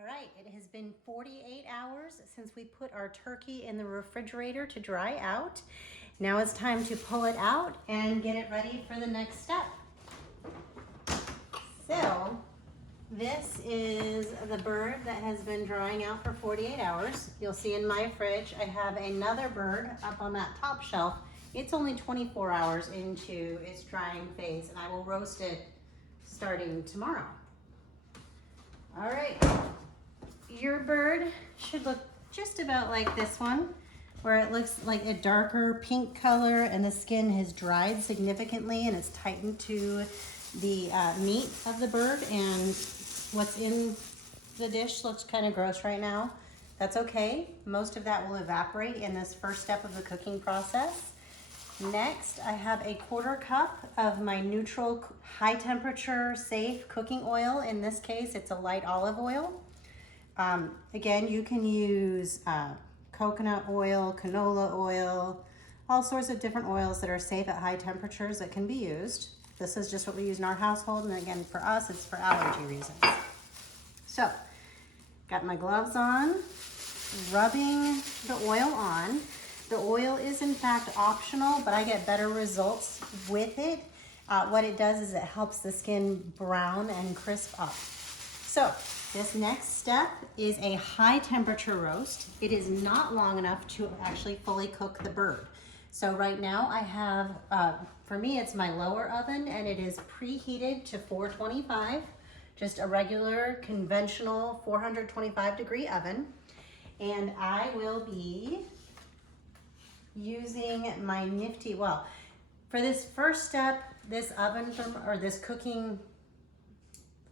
All right, it has been 48 hours since we put our turkey in the refrigerator to dry out. Now it's time to pull it out and get it ready for the next step. So this is the bird that has been drying out for 48 hours. You'll see in my fridge, I have another bird up on that top shelf. It's only 24 hours into its drying phase, and I will roast it starting tomorrow. All right. Your bird should look just about like this one, where it looks like a darker pink color and the skin has dried significantly and it's tightened to the meat of the bird, and what's in the dish looks kind of gross right now. That's okay. Most of that will evaporate in this first step of the cooking process. Next, I have a 1/4 cup of my neutral, high temperature, safe cooking oil. In this case, it's a light olive oil. Again, you can use coconut oil, canola oil, all sorts of different oils that are safe at high temperatures that can be used. This is just what we use in our household, and again, for us, it's for allergy reasons. So, got my gloves on, rubbing the oil on. The oil is in fact optional, but I get better results with it. What it does is it helps the skin brown and crisp up. So, this next step is a high temperature roast. It is not long enough to actually fully cook the bird. So right now I have, for me it's my lower oven, and it is preheated to 425, just a regular conventional 425 degree oven. And I will be using my nifty, well, for this first step, this oven, or this cooking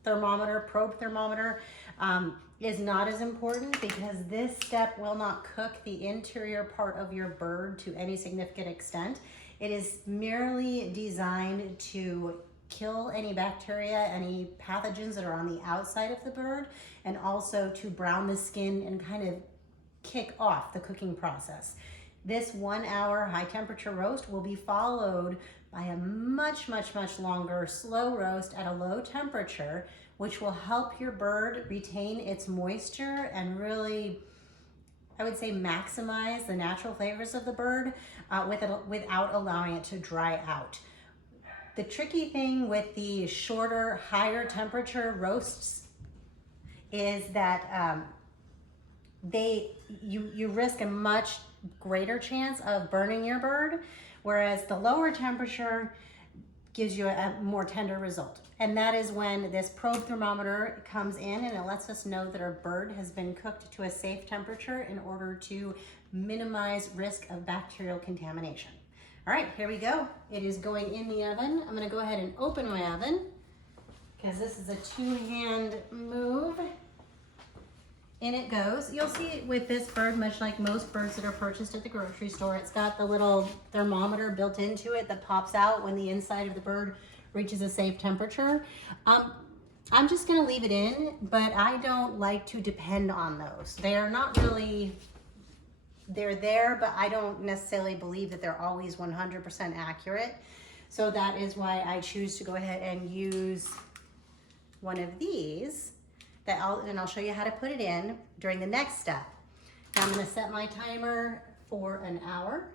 thermometer, probe thermometer, is not as important, because this step will not cook the interior part of your bird to any significant extent. It is merely designed to kill any bacteria, any pathogens that are on the outside of the bird, and also to brown the skin and kind of kick off the cooking process. This 1 hour high temperature roast will be followed by a much longer slow roast at a low temperature, which will help your bird retain its moisture and really, I would say, maximize the natural flavors of the bird without allowing it to dry out. The tricky thing with the shorter, higher temperature roasts is that you risk a much greater chance of burning your bird, whereas the lower temperature gives you a more tender result. And that is when this probe thermometer comes in, and it lets us know that our bird has been cooked to a safe temperature in order to minimize risk of bacterial contamination. All right, here we go. It is going in the oven. I'm gonna go ahead and open my oven, because this is a two-hand move. In it goes. You'll see with this bird, much like most birds that are purchased at the grocery store, it's got the little thermometer built into it that pops out when the inside of the bird reaches a safe temperature. I'm just gonna leave it in, but I don't like to depend on those. They're not really, they're there, but I don't necessarily believe that they're always 100% accurate. So that is why I choose to go ahead and use one of these. And I'll show you how to put it in during the next step. Now I'm gonna set my timer for an hour.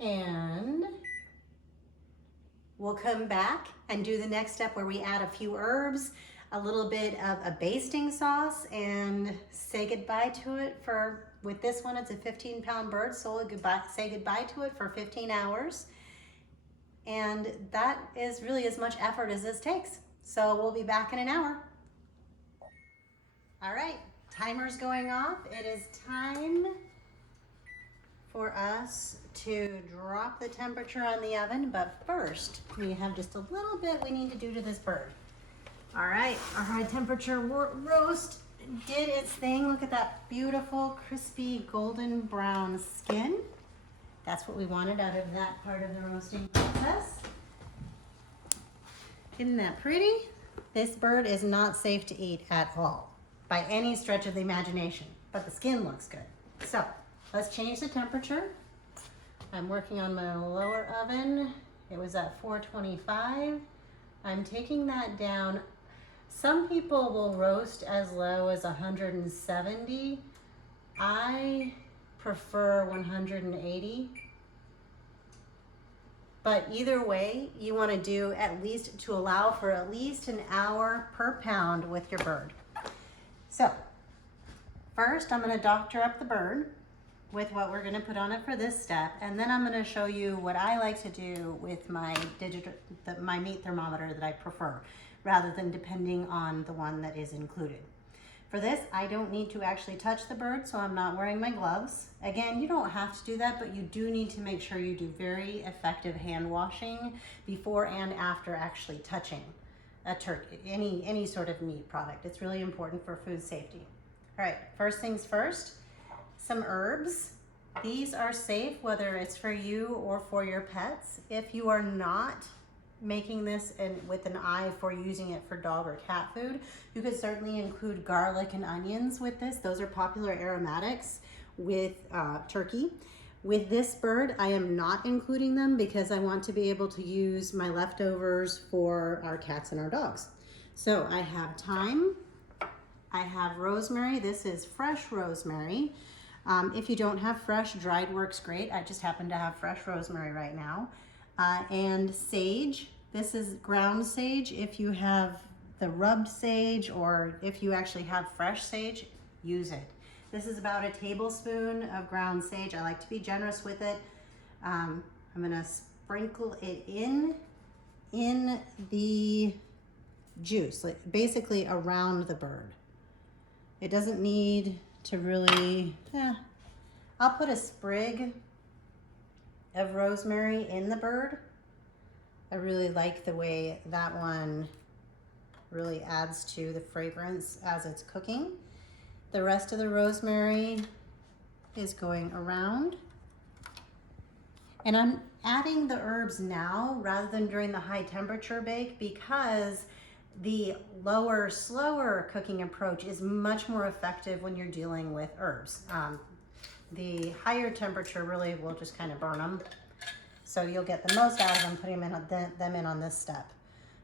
And we'll come back and do the next step where we add a few herbs, a little bit of a basting sauce, and say goodbye to it with this one, it's a 15-pound bird, so we'll say goodbye to it for 15 hours. And that is really as much effort as this takes. So we'll be back in an hour. All right, timer's going off. It is time for us to drop the temperature on the oven, but first we have just a little bit we need to do to this bird. All right, our high temperature roast did its thing. Look at that beautiful, crispy, golden brown skin. That's what we wanted out of that part of the roasting process. Isn't that pretty? This bird is not safe to eat at all, by any stretch of the imagination, but the skin looks good. So let's change the temperature. I'm working on my lower oven. It was at 425. I'm taking that down Some people will roast as low as 170. I prefer 180. But either way, you want to do at least to allow for at least an hour per pound with your bird. So first I'm going to doctor up the bird with what we're going to put on it for this step, and then I'm going to show you what I like to do with my my meat thermometer that I prefer, rather than depending on the one that is included. For this, I don't need to actually touch the bird, so I'm not wearing my gloves. Again, you don't have to do that, but you do need to make sure you do very effective hand washing before and after actually touching a turkey, any sort of meat product. It's really important for food safety. All right, first things first, some herbs. These are safe whether it's for you or for your pets. If you are not making this with an eye for using it for dog or cat food, you could certainly include garlic and onions with this. Those are popular aromatics with turkey. With this bird, I am not including them because I want to be able to use my leftovers for our cats and our dogs. So I have thyme, I have rosemary. This is fresh rosemary. If you don't have fresh, dried works great. I just happen to have fresh rosemary right now. And sage. This is ground sage. If you have the rubbed sage, or if you actually have fresh sage, use it. This is about a tablespoon of ground sage. I like to be generous with it. I'm gonna sprinkle it in the juice, like basically around the bird. It doesn't need to really, I'll put a sprig of rosemary in the bird. I really like the way that one really adds to the fragrance as it's cooking. The rest of the rosemary is going around. And I'm adding the herbs now rather than during the high temperature bake, because the lower, slower cooking approach is much more effective when you're dealing with herbs. The higher temperature really will just kind of burn them. So you'll get the most out of them putting them in on this step.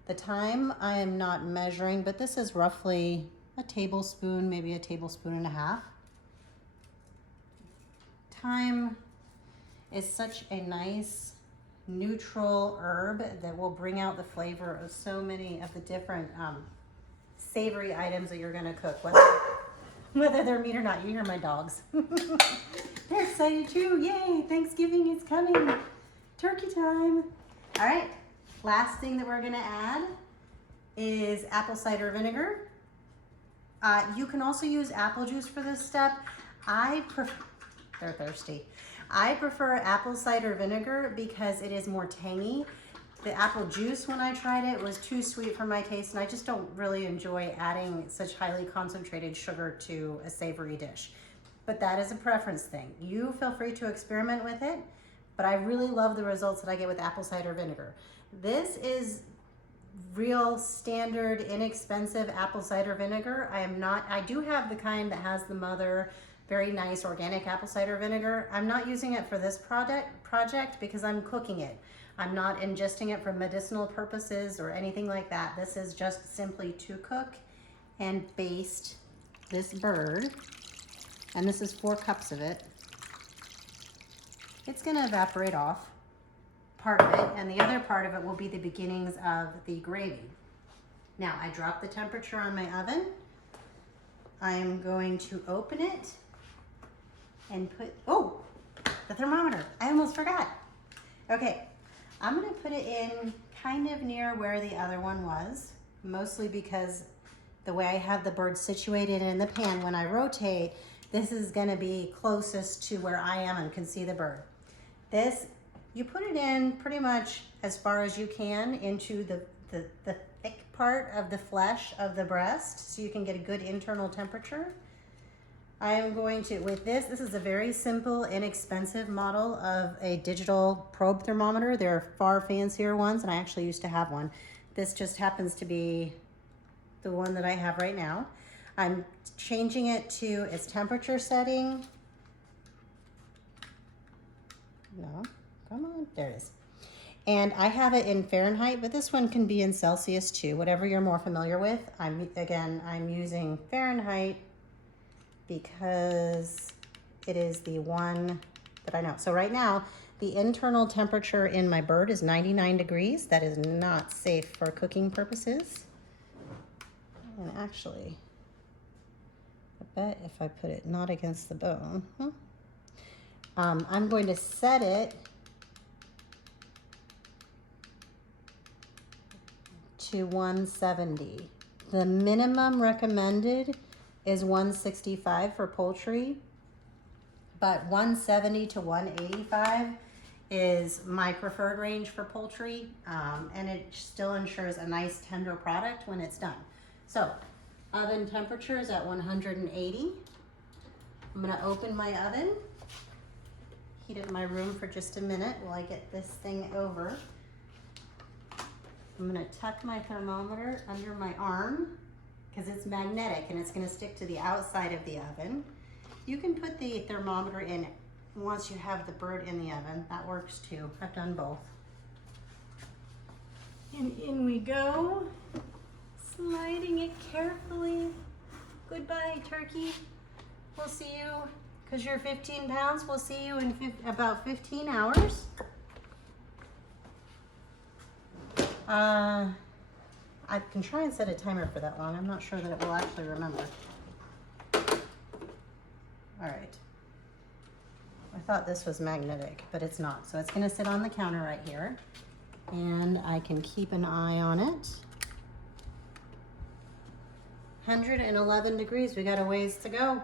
The thyme, I am not measuring, but this is roughly a tablespoon, maybe a tablespoon and a half. Thyme is such a nice neutral herb that will bring out the flavor of so many of the different savory items that you're gonna cook, whether they're meat or not. You hear my dogs. They're excited too. Yay, Thanksgiving is coming. Turkey time. All right, last thing that we're gonna add is apple cider vinegar. You can also use apple juice for this step. They're thirsty. I prefer apple cider vinegar because it is more tangy. The apple juice, when I tried it, was too sweet for my taste, and I just don't really enjoy adding such highly concentrated sugar to a savory dish. But that is a preference thing. You feel free to experiment with it, but I really love the results that I get with apple cider vinegar. This is real standard, inexpensive apple cider vinegar. I do have the kind that has the Mother, very nice organic apple cider vinegar. I'm not using it for this project because I'm cooking it. I'm not ingesting it for medicinal purposes or anything like that. This is just simply to cook and baste this bird. And this is 4 cups of it. It's gonna evaporate off part of it, and the other part of it will be the beginnings of the gravy. Now, I dropped the temperature on my oven. I am going to open it and put, the thermometer. I almost forgot. Okay, I'm gonna put it in kind of near where the other one was, mostly because the way I have the bird situated in the pan when I rotate, this is gonna be closest to where I am and can see the bird. This, you put it in pretty much as far as you can into the thick part of the flesh of the breast so you can get a good internal temperature. I am going to, with this is a very simple, inexpensive model of a digital probe thermometer. There are far fancier ones, and I actually used to have one. This just happens to be the one that I have right now. I'm changing it to its temperature setting. No, come on, there it is. And I have it in Fahrenheit, but this one can be in Celsius too, whatever you're more familiar with. I'm using Fahrenheit because it is the one that I know. So right now, the internal temperature in my bird is 99 degrees. That is not safe for cooking purposes. And actually, I bet if I put it not against the bone, I'm going to set it to 170. The minimum recommended is 165 for poultry, but 170 to 185 is my preferred range for poultry, and it still ensures a nice tender product when it's done. So oven temperature is at 180. I'm gonna open my oven, heat up my room for just a minute while I get this thing over. I'm gonna tuck my thermometer under my arm because it's magnetic and it's gonna stick to the outside of the oven. You can put the thermometer in once you have the bird in the oven. That works too. I've done both. And in we go, sliding it carefully. Goodbye, turkey. We'll see you, because you're 15 pounds, we'll see you in about 15 hours. I can try and set a timer for that long. I'm not sure that it will actually remember. All right. I thought this was magnetic, but it's not. So it's gonna sit on the counter right here, and I can keep an eye on it. 111 degrees, we got a ways to go.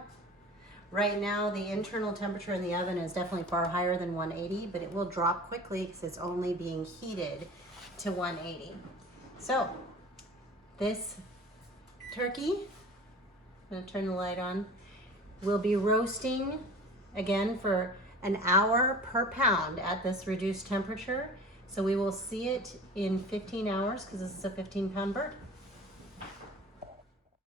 Right now, the internal temperature in the oven is definitely far higher than 180, but it will drop quickly because it's only being heated to 180. So this turkey, I'm gonna turn the light on, will be roasting again for an hour per pound at this reduced temperature. So we will see it in 15 hours because this is a 15-pound bird.